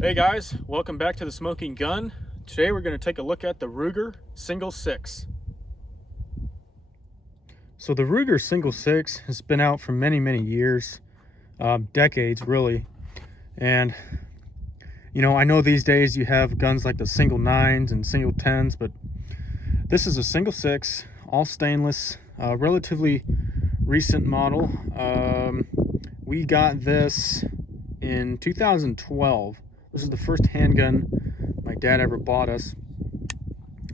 Hey guys, welcome back to the Smoking Gun. Today we're going to take a look at the Ruger Single 6. So the Ruger Single 6 has been out for many years, decades really. And you know, I know these days you have guns like the Single 9s and Single 10s, but this is a Single 6, all stainless, relatively recent model. We got this in 2012. This is the first handgun my dad ever bought us,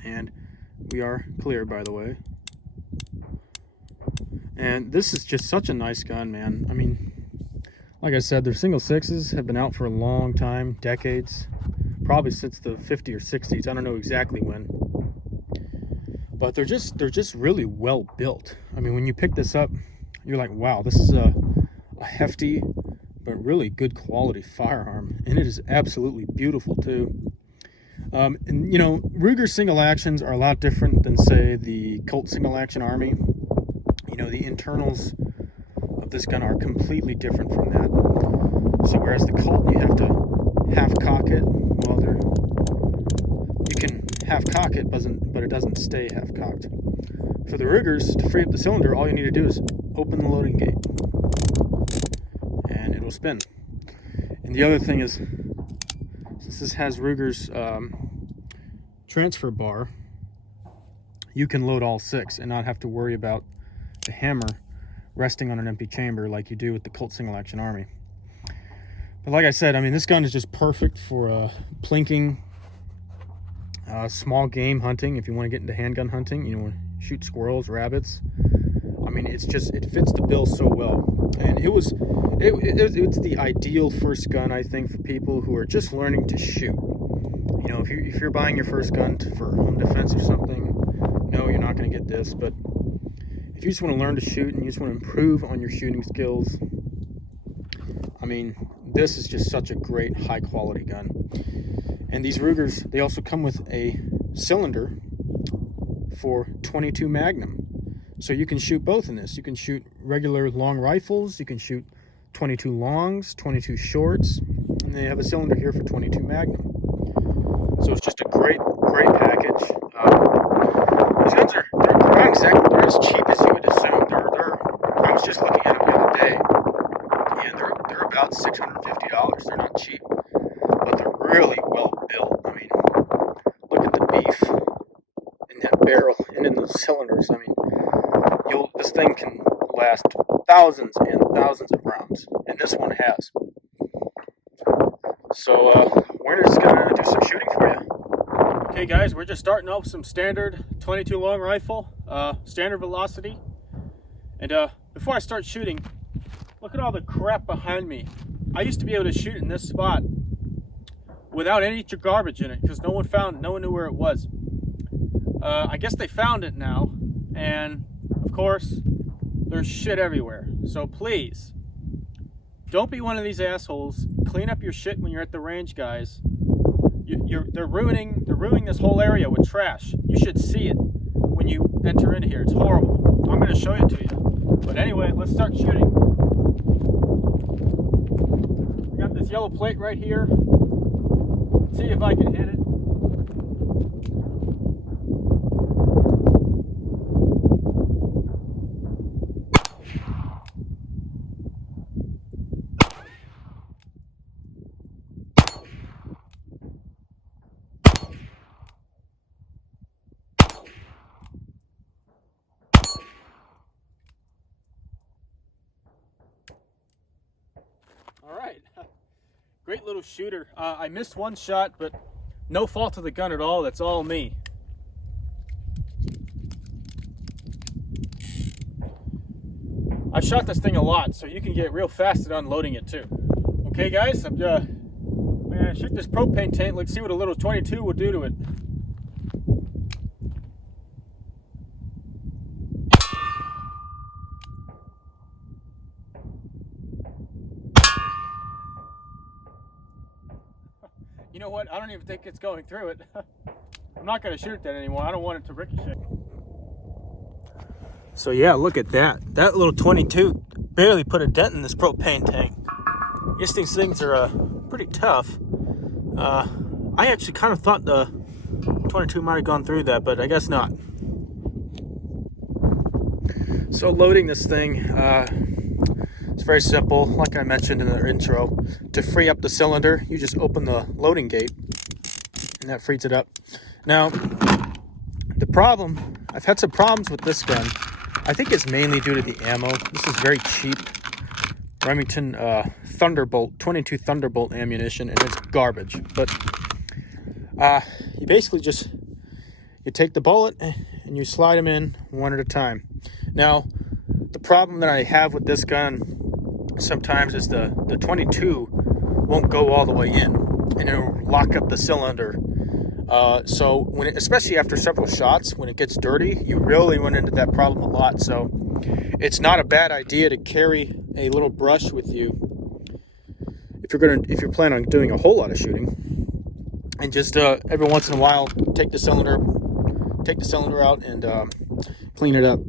and we are clear, by the way. And this is just such a nice gun, man. I mean, like I said, their Single 6s have been out for a long time, decades, probably since the 50s or 60s. I don't know exactly when, but they're just really well built. I mean, when you pick this up, you're like, wow, this is a hefty but really good quality firearm, and it is absolutely beautiful too. And you know, Ruger single actions are a lot different than, say, the Colt single action Army. You know, the internals of this gun are completely different from that. So whereas the Colt, you have to half cock it, well, you can half cock it, but it doesn't stay half cocked. For the Rugers, to free up the cylinder, all you need to do is open the loading gate, and it'll spin. And the other thing is, since this has Ruger's transfer bar, you can load all 6 and not have to worry about the hammer resting on an empty chamber like you do with the Colt single action Army. But like I said, I mean, this gun is just perfect for plinking, small game hunting. If you want to get into handgun hunting, you know, shoot squirrels, rabbits. I mean, it fits the bill so well. And it's the ideal first gun, I think, for people who are just learning to shoot. You know, if you're buying your first gun for home defense or something, no, you're not going to get this. But if you just want to learn to shoot and you just want to improve on your shooting skills, I mean, this is just such a great high quality gun. And these Rugers, they also come with a cylinder for 22 Magnum. So you can shoot both in this. You can shoot regular long rifles, you can shoot 22 longs, 22 shorts, and they have a cylinder here for 22 Magnum. So it's just a great package. These guns they're as cheap as you would assume. I was just looking at them the other day, and they're about $650. They're not cheap, but they're really well built. I mean, look at the beef in that barrel and in those cylinders. I mean, this thing can last thousands and thousands of rounds, and this one has. So we're just gonna do some shooting for you. Okay guys, we're just starting off with some standard 22 long rifle, standard velocity. And before I start shooting, look at all the crap behind me. I used to be able to shoot in this spot without any garbage in it because no one knew where it was. I guess they found it now, and of course there's shit everywhere. So please don't be one of these assholes. Clean up your shit when you're at the range, guys. They're ruining this whole area with trash. You should see it when you enter in here. It's horrible. I'm going to show it to you. But anyway, let's start shooting. I got this yellow plate right here. Let's see if I can hit it. All right, great little shooter. I missed one shot, but no fault of the gun at all. That's all me. I've shot this thing a lot, so you can get real fast at unloading it too. Okay guys, I'm gonna shoot this propane tank. Let's see what a little 22 will do to it. You know what? I don't even think it's going through it. I'm not going to shoot that anymore. I don't want it to ricochet. So yeah, look at that. That little 22 barely put a dent in this propane tank. Yes, these things are pretty tough. I actually kind of thought the 22 might have gone through that, but I guess not. So loading this thing, it's very simple. Like I mentioned in the intro, to free up the cylinder, you just open the loading gate, and that frees it up. Now, the problem, I've had some problems with this gun. I think it's mainly due to the ammo. This is very cheap Remington Thunderbolt, 22 Thunderbolt ammunition, and it's garbage. But you basically just, you take the bullet and you slide them in one at a time. Now, the problem that I have with this gun sometimes is the 22 won't go all the way in, and it'll lock up the cylinder. So when it, especially after several shots, when it gets dirty, you really run into that problem a lot. So it's not a bad idea to carry a little brush with you if you're planning on doing a whole lot of shooting, and just every once in a while take the cylinder out and clean it up.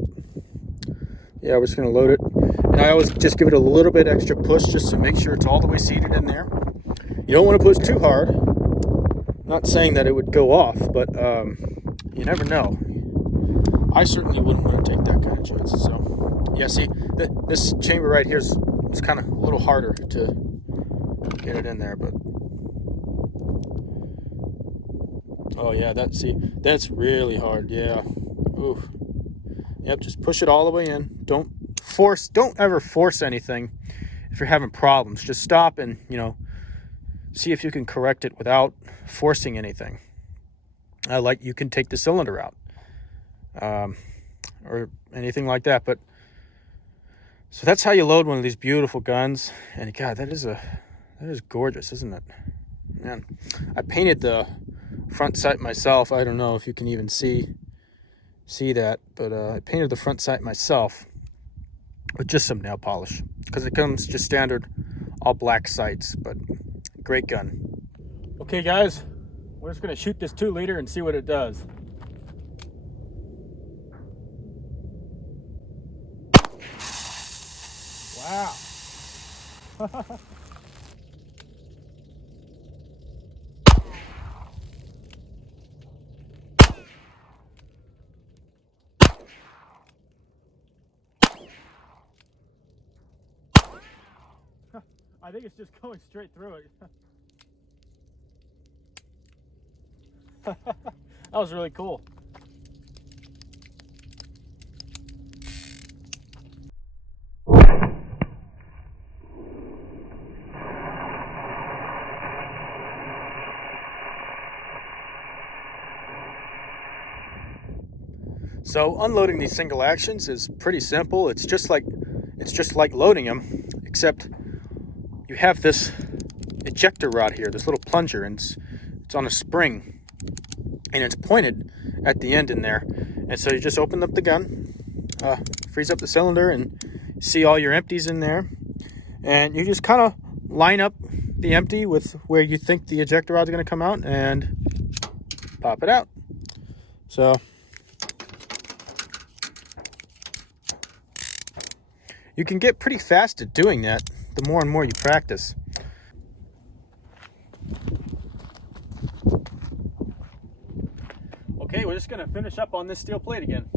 Yeah, we're just gonna load it, and I always just give it a little bit extra push just to make sure it's all the way seated in there. You don't want to push too hard. Not saying that it would go off, but you never know. I certainly wouldn't want to take that kind of chance. So, yeah, see, this chamber right here is kind of a little harder to get it in there, but oh yeah, that's really hard. Yeah, ooh, yep. Just push it all the way in. Don't ever force anything if you're having problems. Just stop and see if you can correct it without forcing anything. Like you can take the cylinder out, or anything like that. But so that's how you load one of these beautiful guns. And God, that is gorgeous, isn't it? Man, I painted the front sight myself. I don't know if you can even see that, but I painted the front sight myself with just some nail polish, because it comes just standard all black sights. But great gun. Okay guys, we're just gonna shoot this 2-liter and see what it does. Wow. I think it's just going straight through it. That was really cool. So unloading these single actions is pretty simple. It's just like loading them, except you have this ejector rod here, this little plunger, and it's on a spring, and it's pointed at the end in there. And so you just open up the gun, freeze up the cylinder, and see all your empties in there. And you just kind of line up the empty with where you think the ejector rod is going to come out and pop it out. So you can get pretty fast at doing that the more and more you practice. Okay, we're just going to finish up on this steel plate again.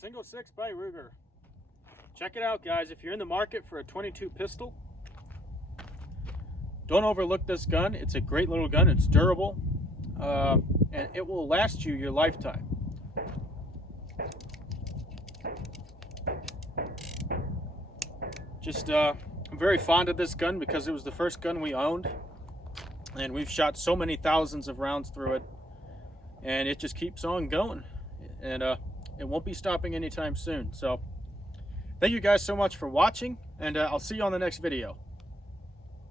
Single 6 by Ruger. Check it out, guys. If you're in the market for a 22 pistol, don't overlook this gun. It's a great little gun. It's durable, and it will last you your lifetime. I'm very fond of this gun because it was the first gun we owned, and we've shot so many thousands of rounds through it, and it just keeps on going, and it won't be stopping anytime soon. So thank you guys so much for watching, and I'll see you on the next video.